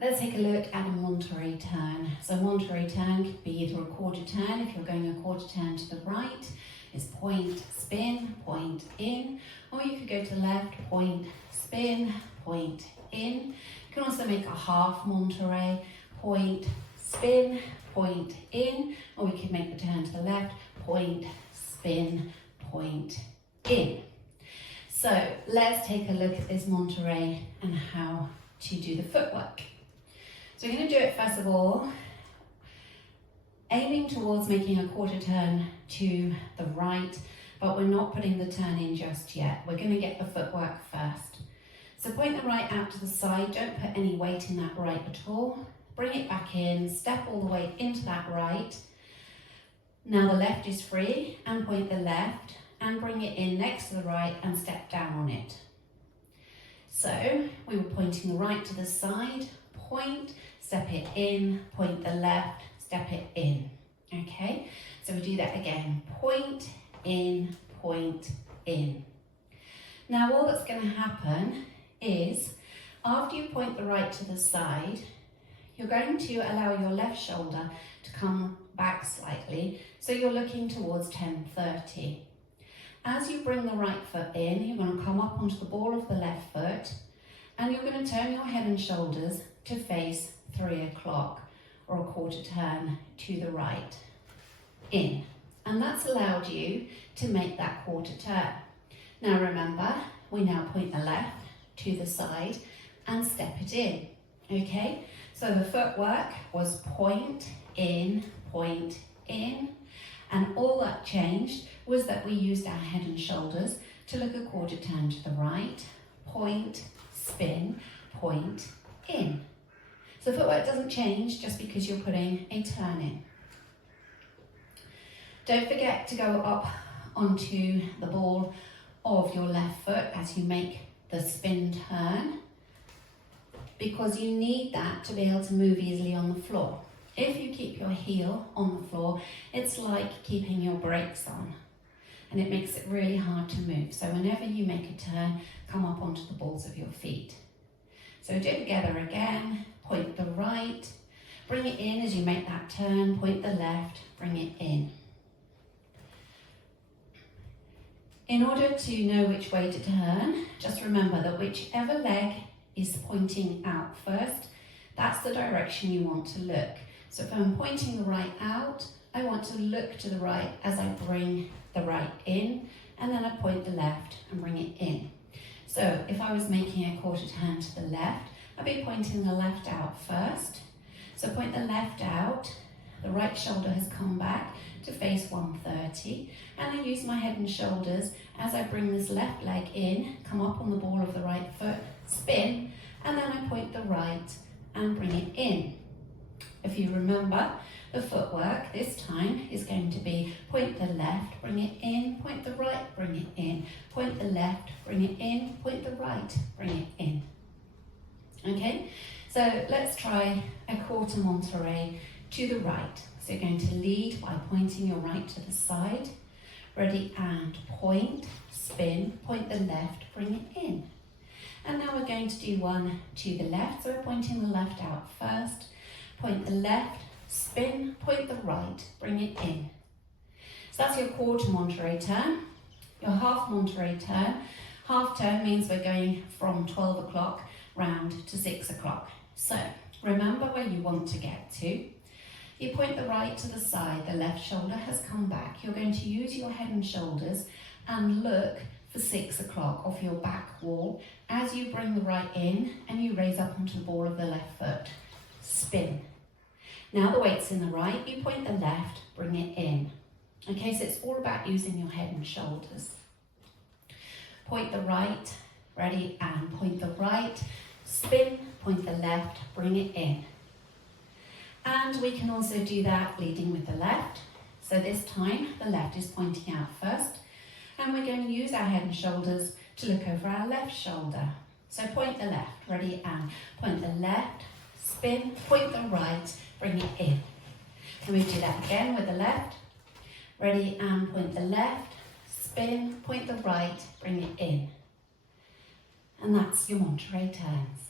Let's take a look at a Monterey turn. So Monterey turn could be either a quarter turn. If you're going a quarter turn to the right, it's point, spin, point in, or you could go to the left, point, spin, point in. You can also make a half Monterey, point, spin, point in, or we could make the turn to the left, point, spin, point in. So let's take a look at this Monterey and how to do the footwork. So we're going to do it first of all, aiming towards making a quarter turn to the right, but we're not putting the turn in just yet. We're going to get the footwork first. So point the right out to the side, don't put any weight in that right at all. Bring it back in, step all the way into that right. Now the left is free, and point the left and bring it in next to the right and step down on it. So we were pointing the right to the side, point, step it in, point the left, step it in. Okay, so we do that again, point in, point in. Now all that's going to happen is after you point the right to the side, you're going to allow your left shoulder to come back slightly, so you're looking towards 10:30. As you bring the right foot in, you're going to come up onto the ball of the left foot, and you're going to turn your head and shoulders to face 3 o'clock, or a quarter turn to the right, in. And that's allowed you to make that quarter turn. Now remember, we now point the left to the side and step it in, okay? So the footwork was point in, and all that changed was that we used our head and shoulders to look a quarter turn to the right, point, spin, point, in. So footwork doesn't change just because you're putting a turn in. Don't forget to go up onto the ball of your left foot as you make the spin turn, because you need that to be able to move easily on the floor. If you keep your heel on the floor, it's like keeping your brakes on, and it makes it really hard to move. So whenever you make a turn, come up onto the balls of your feet. So do it together again, point the right, bring it in as you make that turn, point the left, bring it in. In order to know which way to turn, just remember that whichever leg is pointing out first, that's the direction you want to look. So if I'm pointing the right out, I want to look to the right as I bring the right in, and then I point the left and bring it in. So if I was making a quarter turn to the left, I'd be pointing the left out first. So point the left out, the right shoulder has come back to face 1:30, and I use my head and shoulders as I bring this left leg in, come up on the ball of the right foot, spin, and then I point the right and bring it in. If you remember, the footwork this time is going to be point the left, bring it in, point the right, bring it in, point the left, bring it in, point the right, bring it in. Okay, so let's try a quarter Monterey to the right. So you're going to lead by pointing your right to the side. Ready, and point, spin, point the left, bring it in. And now we're going to do one to the left. So we're pointing the left out first. Point the left, spin, point the right, bring it in. So that's your quarter Monterey turn. Your half Monterey turn. Half turn means we're going from 12 o'clock round to 6 o'clock. So remember where you want to get to. You point the right to the side, the left shoulder has come back. You're going to use your head and shoulders and look for 6 o'clock off your back wall as you bring the right in and you raise up onto the ball of the left foot. Spin. Now the weight's in the right, you point the left, bring it in. Okay, so it's all about using your head and shoulders. Point the right, ready, and point the right, spin, point the left, bring it in. And we can also do that leading with the left. So this time, the left is pointing out first, and we're going to use our head and shoulders to look over our left shoulder. So point the left, ready, and point the left, spin, point the right, bring it in. Can we do that again with the left? Ready, and point the left, spin, point the right, bring it in. And that's your Monterey turns.